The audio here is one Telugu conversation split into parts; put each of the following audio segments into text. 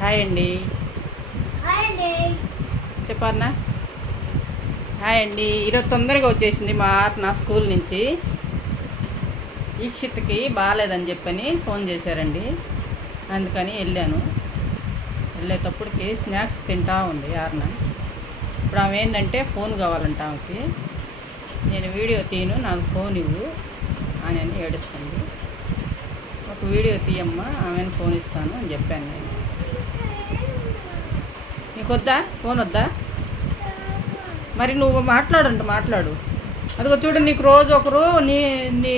హాయ్ అండి. హాయ్ అండి. చెప్పన్నా హాయ్ అండి. ఈరోజు తొందరగా వచ్చేసింది మా నా స్కూల్ నుంచి. ఈక్షిత్కి బాగాలేదని చెప్పని ఫోన్ చేశారండి. అందుకని వెళ్ళాను. వెళ్ళేటప్పటికి స్నాక్స్ తింటా ఉంది యార్న ఇప్పుడు ఆమె ఏంటంటే ఫోన్ కావాలంట ఆమెకి. నేను వీడియో తీను నాకు ఫోన్ ఇవ్వు అని అని ఏడుస్తుంది. ఒక వీడియో తీయమ్మా ఆమెను ఫోన్ ఇస్తాను అని చెప్పాను నేను. నీకు వద్దా ఫోన్ వద్దా మరి నువ్వు మాట్లాడంట మాట్లాడు. అదిగో చూడు నీకు రోజు ఒకరు నీ నీ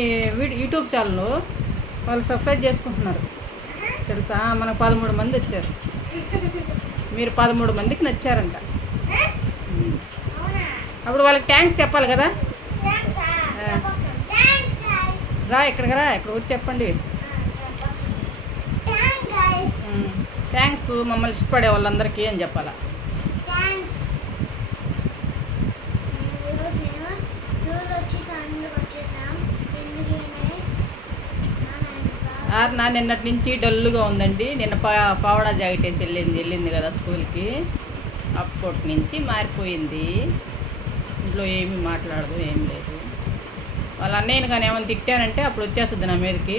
యూట్యూబ్ ఛానల్ వాళ్ళు సబ్స్క్రైబ్ చేసుకుంటున్నారు. తెలుసా? మనకు పదమూడు మంది వచ్చారు. మీరు పదమూడు మందికి నచ్చారంట. అప్పుడు వాళ్ళకి థ్యాంక్స్ చెప్పాలి కదా? రా ఇక్కడికి రా ఇక్కడ వచ్చి చెప్పండి. థ్యాంక్స్ మమ్మల్ని ఇష్టపడే వాళ్ళందరికీ అని చెప్పాలా? ఆర్న నిన్నటి నుంచి డల్లుగా ఉందండి. నిన్న పా పావడా జాకెట్ వేసి వెళ్ళింది వెళ్ళింది కదా స్కూల్కి. అప్పటి నుంచి మారిపోయింది. ఇంట్లో ఏమీ మాట్లాడదు ఏం లేదు. వాళ్ళ అన్నయ్యని కానీ ఏమైనా తిట్టానంటే అప్పుడు వచ్చేస్తుంది నా మీదకి.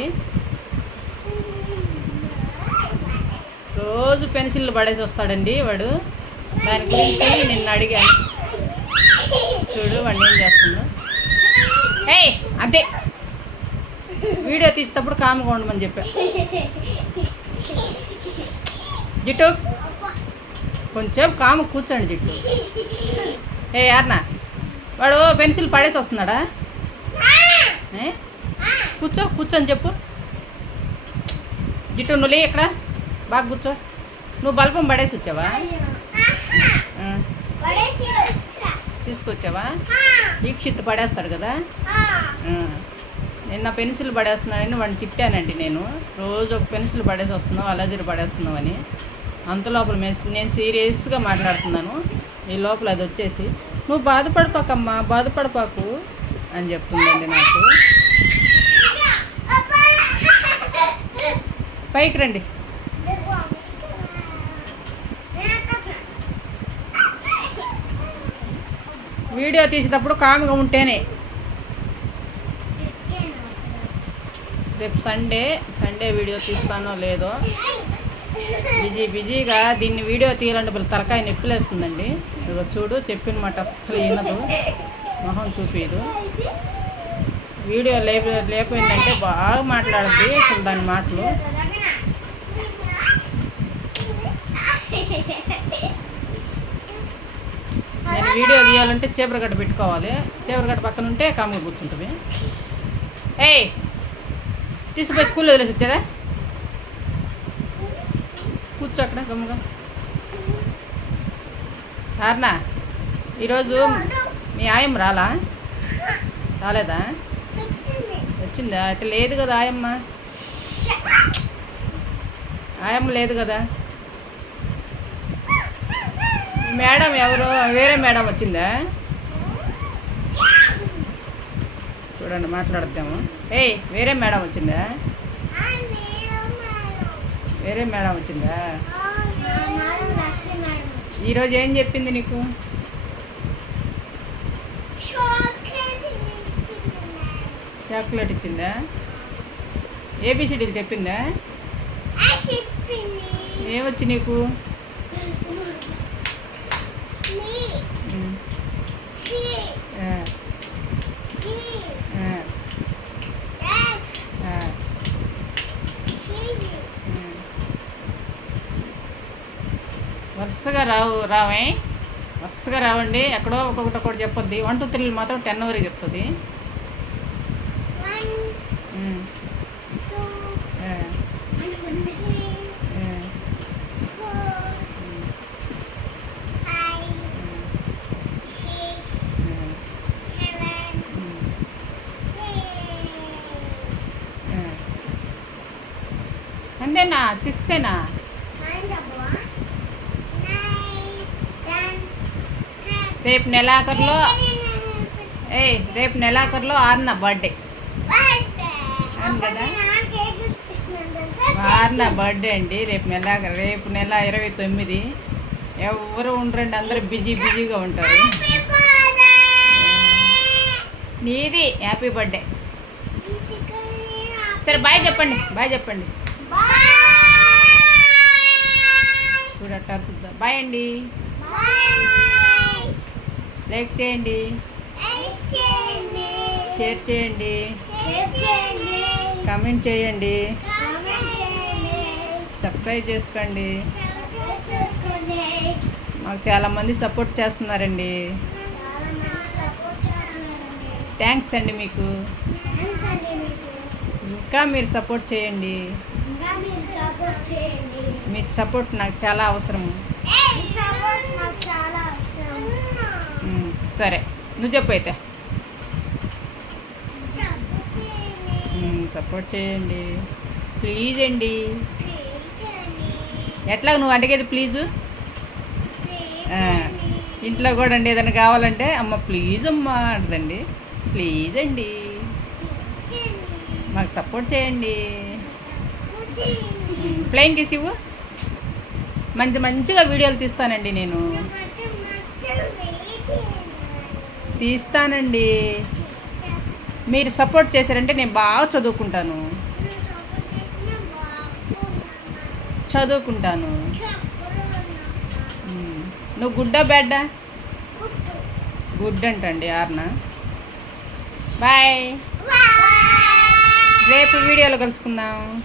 రోజు పెన్సిల్ పడేసి వస్తాడండి వాడు. దాని గురించి నిన్న అడిగాను. చూడు వాడిని ఏం చేస్తున్నా ఏయ్ అంతే వీడియో తీసేటప్పుడు కామ్గా ఉండమని చెప్పా. జిట్టు కొంచెం కాము కూర్చోండి జిట్టు. ఏ యార్నా. వాడు పెన్సిల్ పడేసి వస్తున్నాడా? కూర్చో కూర్చొని చెప్పు. జిట్టు నువ్వు ఇక్కడ. బాగా కూర్చో నువ్వు బల్బం పడేసి వచ్చావా తీసుకొచ్చావా దీక్షిత్ పడేస్తాడు కదా. నిన్న పెన్సిల్ పడేస్తున్నానని వాడిని తిట్టానండి నేను రోజు ఒక పెన్సిల్ పడేసి వస్తున్నావు అలజరి పడేస్తున్నావు అని అంత లోపల మెస్- నేను సీరియస్గా మాట్లాడుతున్నాను ఈ లోపల అది వచ్చేసి నువ్వు బాధపడపాకమ్మా బాధపడపాకు అని చెప్తుందండి నాకు పైకి రండి వీడియో తీసేటప్పుడు కామ్గా ఉంటేనే. రేపు సండే సండే వీడియో తీస్తానో లేదో. బిజీ బిజీగా దీన్ని వీడియో తీయాలంటే వీళ్ళ తలకాయ నొప్పిలేస్తుందండి. ఇదిగో చూడు చెప్పిన మాట అస్సలు వినదు. మొహం చూపించదు వీడియో లేప లేకపోయిందంటే బాగా మాట్లాడుద్ది అసలు దాని మాటలు. నేను వీడియో తీయాలంటే చేపరగడ్డ పెట్టుకోవాలి. చేపరగడ్డ పక్కన ఉంటే కామ్గా కూర్చుంటుంది. ఏయ్! తీసుకుపోయి స్కూల్లో వదిలేసి వచ్చారా. కూర్చో అక్కడ గమ్ముగా. సార్నా ఈరోజు మీ ఆయమ్మ రాలా? రాలేదా? వచ్చిందా? అయితే లేదు కదా ఆయమ్మ. ఆయమ్మ లేదు కదా. మేడం ఎవరు వేరే మేడం వచ్చిందా? చూడండి మాట్లాడద్దాము. ఏయ్ వేరే మేడం వచ్చిందా? వేరే మేడం వచ్చిందా? ఈరోజు ఏం చెప్పింది నీకు? చాక్లెట్ ఇచ్చిందా? ఏబిసిడీలు చెప్పిందా? ఏమొచ్చి నీకు? వరుసగా రావు రావే వరుసగా రావండి ఎక్కడో ఒక్కొక్కటి ఒకటి చెప్పొద్ది వన్ టూ త్రీలు మాత్రం టెన్ వరకు చెప్తుంది. అంతేనా సిక్సేనా రేపు నెలాఖరులో ఏయ్ రేపు నెలాఖరులో ఆరున బర్త్డే అవును కదా? వారిన బర్త్డే అండి రేపు నెల రేపు నెల ఇరవై తొమ్మిది. ఎవరు ఉండరండి అందరూ బిజీ బిజీగా ఉంటారు. నీది హ్యాపీ బర్త్డే సరే బాయ్ చెప్పండి బాయ్ చెప్పండి. చూడట్టారు బాయ్ అండి. లైక్ చేయండి. షేర్ చేయండి. కామెంట్ చేయండి. సబ్స్క్రైబ్ చేసుకోండి. మాకు చాలామంది సపోర్ట్ చేస్తున్నారండి. థ్యాంక్స్ అండి మీకు. ఇంకా మీరు సపోర్ట్ చేయండి. మీ సపోర్ట్ నాకు చాలా అవసరం. సరే నువ్వు చెప్పు అయితే. సపోర్ట్ చేయండి. ప్లీజ్ అండి. ఎట్లా నువ్వు అడిగేది ప్లీజు? ఇంట్లో కూడా అండి ఏదైనా కావాలంటే అమ్మ ప్లీజ్ అమ్మా అంటదండి. ప్లీజ్ అండి. మాకు సపోర్ట్ చేయండి. ప్లెయిన్ ఇవ్వు. మంచి మంచిగా వీడియోలు తీస్తానండి నేను. తీస్తానండి. మీరు సపోర్ట్ చేశారంటే నేను బాగా చదువుకుంటాను. చదువుకుంటాను. నువ్వు గుడ్డా బ్యాడ్డా? గుడ్ అంటండి ఆర్న? బాయ్. రేపు వీడియోలో కలుసుకుందాం.